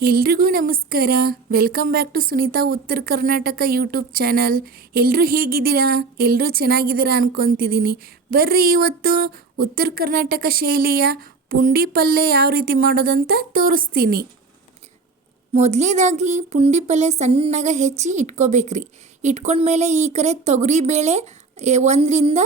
ಎಲ್ರಿಗೂ ನಮಸ್ಕಾರ. Welcome back to Sunita ಉತ್ತರ ಕರ್ನಾಟಕ ಯೂಟ್ಯೂಬ್ ಚಾನಲ್ ಎಲ್ಲರೂ ಹೇಗಿದ್ದೀರಾ? ಎಲ್ಲರೂ ಚೆನ್ನಾಗಿದ್ದೀರಾ ಅನ್ಕೊತಿದ್ದೀನಿ. ಬರ್ರಿ ಇವತ್ತು ಉತ್ತರ ಕರ್ನಾಟಕ ಶೈಲಿಯ ಪುಂಡಿ ಪಲ್ಯ ಯಾವ ರೀತಿ ಮಾಡೋದಂತ ತೋರಿಸ್ತೀನಿ. ಮೊದಲನೇದಾಗಿ ಪುಂಡಿ ಪಲ್ಯ ಸಣ್ಣಗೆ ಹೆಚ್ಚಿ ಇಟ್ಕೋಬೇಕ್ರಿ. ಇಟ್ಕೊಂಡ್ಮೇಲೆ ಈ ಕಡೆ ತೊಗರಿಬೇಳೆ ಒಂದರಿಂದ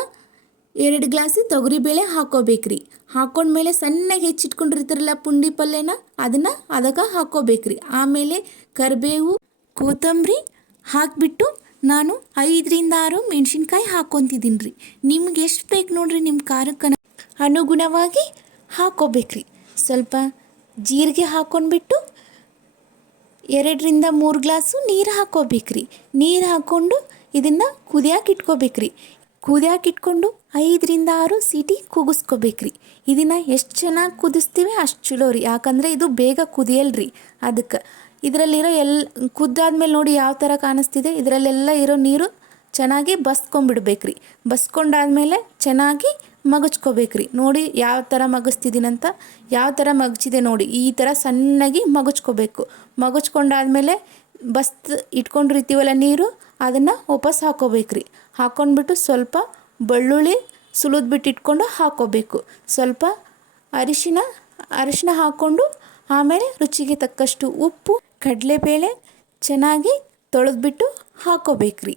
ಎರಡು ಗ್ಲಾಸ್ ತೊಗರಿಬೇಳೆ ಹಾಕೋಬೇಕ್ರಿ. ಹಾಕೊಂಡ್ಮೇಲೆ ಸಣ್ಣಗೆ ಹೆಚ್ಚಿಟ್ಕೊಂಡಿರ್ತಾರಲ್ಲ ಪುಂಡಿ ಪಲ್ಯನ, ಅದನ್ನು ಅದಕ್ಕೆ ಹಾಕೋಬೇಕ್ರಿ. ಆಮೇಲೆ ಕರಿಬೇವು, ಕೊತ್ತಂಬರಿ ಹಾಕಿಬಿಟ್ಟು ನಾನು ಐದರಿಂದ ಆರು ಮೆಣಸಿನ್ಕಾಯಿ ಹಾಕೊತಿದ್ದೀನಿ ರೀ ನಿಮ್ಗೆ ಎಷ್ಟು ಬೇಕು ನೋಡ್ರಿ ನಿಮ್ಮ ಖಾರಕ್ಕೆ ಅನುಗುಣವಾಗಿ ಹಾಕೋಬೇಕ್ರಿ. ಸ್ವಲ್ಪ ಜೀರಿಗೆ ಹಾಕೊಂಡ್ಬಿಟ್ಟು ಎರಡರಿಂದ ಮೂರು ಗ್ಲಾಸು ನೀರು ಹಾಕೋಬೇಕ್ರಿ. ನೀರು ಹಾಕ್ಕೊಂಡು ಇದನ್ನು ಕುದಿಯಾಕೆ ಇಟ್ಕೋಬೇಕ್ರಿ ಕುದಿಯಾಕೆ ಇಟ್ಕೊಂಡು ಐದರಿಂದ ಆರು ಸೀಟಿ ಕೂಗಿಸ್ಕೋಬೇಕ್ರಿ. ಇದನ್ನು ಎಷ್ಟು ಚೆನ್ನಾಗಿ ಕುದಿಸ್ತೀವಿ ಅಷ್ಟು ಚಲೋ ರೀ. ಯಾಕಂದರೆ ಇದು ಬೇಗ ಕುದಿಯಲ್ರಿ. ಅದಕ್ಕೆ ಇದರಲ್ಲಿರೋ ಎಲ್ಲ ಕುದ್ದಾದ್ಮೇಲೆ ನೋಡಿ ಯಾವ ಥರ ಕಾಣಿಸ್ತಿದೆ. ಇದರಲ್ಲೆಲ್ಲ ಇರೋ ನೀರು ಚೆನ್ನಾಗಿ ಬಸ್ಕೊಂಬಿಡ್ಬೇಕ್ರಿ ಬಸ್ಕೊಂಡಾದ್ಮೇಲೆ ಚೆನ್ನಾಗಿ ಮಗಚ್ಕೋಬೇಕ್ರಿ. ನೋಡಿ ಯಾವ ಥರ ಮಗಸ್ತಿದ್ದೀನಂತ, ಯಾವ ಥರ ಮಗಚಿದೆ ನೋಡಿ. ಈ ಥರ ಸಣ್ಣಗೆ ಮಗಚ್ಕೋಬೇಕು. ಮಗಚ್ಕೊಂಡಾದ್ಮೇಲೆ ಬಸ್ ಇಟ್ಕೊಂಡಿರ್ತೀವಲ್ಲ ನೀರು, ಅದನ್ನು ವಾಪಸ್ ಹಾಕೋಬೇಕ್ರಿ. ಹಾಕೊಂಡ್ಬಿಟ್ಟು ಸ್ವಲ್ಪ ಬೆಳ್ಳುಳ್ಳಿ ಸುಲಿದ್ಬಿಟ್ಟು ಇಟ್ಕೊಂಡು ಹಾಕೋಬೇಕು. ಸ್ವಲ್ಪ ಅರಿಶಿನ ಅರಿಶಿನ ಹಾಕ್ಕೊಂಡು ಆಮೇಲೆ ರುಚಿಗೆ ತಕ್ಕಷ್ಟು ಉಪ್ಪು, ಕಡಲೆಬೇಳೆ ಚೆನ್ನಾಗಿ ತೊಳೆದ್ಬಿಟ್ಟು ಹಾಕೋಬೇಕ್ರಿ.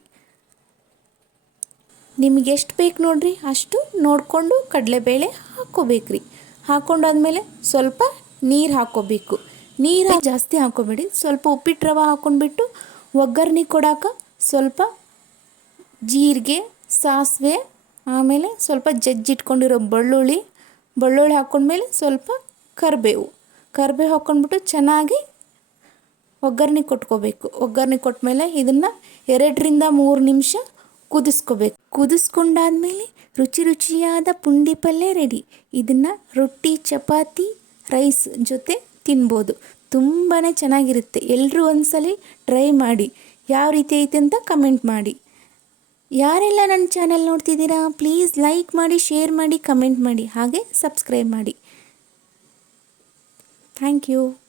ನಿಮ್ಗೆ ಎಷ್ಟು ಬೇಕು ನೋಡ್ರಿ? ಅಷ್ಟು ನೋಡಿಕೊಂಡು ಕಡಲೆಬೇಳೆ ಹಾಕ್ಕೋಬೇಕ್ರಿ ಹಾಕ್ಕೊಂಡಾದ್ಮೇಲೆ ಸ್ವಲ್ಪ ನೀರು ಹಾಕ್ಕೋಬೇಕು ನೀರು ಜಾಸ್ತಿ ಹಾಕೋಬೇಡಿ. ಸ್ವಲ್ಪ ಉಪ್ಪಿಟ್ಟು ರವೆ ಹಾಕೊಂಡ್ಬಿಟ್ಟು ಒಗ್ಗರಣೆ ಕೊಡಾಕ ಸ್ವಲ್ಪ ಜೀರಿಗೆ, ಸಾಸಿವೆ, ಆಮೇಲೆ ಸ್ವಲ್ಪ ಜಜ್ಜಿಟ್ಕೊಂಡಿರೋ ಬೆಳ್ಳುಳ್ಳಿ ಬೆಳ್ಳುಳ್ಳಿ ಹಾಕ್ಕೊಂಡ್ಮೇಲೆ ಸ್ವಲ್ಪ ಕರಿಬೇವು. ಕರಿಬೇವು ಹಾಕ್ಕೊಂಡ್ಬಿಟ್ಟು ಚೆನ್ನಾಗಿ ಒಗ್ಗರಣೆ ಕೊಟ್ಕೋಬೇಕು. ಒಗ್ಗರಣೆ ಕೊಟ್ಟಮೇಲೆ ಇದನ್ನು ಎರಡರಿಂದ ಮೂರು ನಿಮಿಷ ಕುದಿಸ್ಕೋಬೇಕು. ಕುದಿಸ್ಕೊಂಡಾದ್ಮೇಲೆ ರುಚಿ ರುಚಿಯಾದ ಪುಂಡಿ ಪಲ್ಯ ರೆಡಿ. ಇದನ್ನು ರೊಟ್ಟಿ, ಚಪಾತಿ, ರೈಸ್ ಜೊತೆ ತಿನ್ಬೋದು. ತುಂಬಾ ಚೆನ್ನಾಗಿರುತ್ತೆ. ಎಲ್ಲರೂ ಒಂದ್ಸಲಿ ಟ್ರೈ ಮಾಡಿ. ಯಾವ ರೀತಿ ಐತೆ ಅಂತ ಕಮೆಂಟ್ ಮಾಡಿ. ಯಾರೆಲ್ಲ ನನ್ನ ಚಾನಲ್ ನೋಡ್ತಿದ್ದೀರಾ, ಪ್ಲೀಸ್ ಲೈಕ್ ಮಾಡಿ, ಶೇರ್ ಮಾಡಿ, ಕಮೆಂಟ್ ಮಾಡಿ, ಹಾಗೆ ಸಬ್ಸ್ಕ್ರೈಬ್ ಮಾಡಿ. Thank you.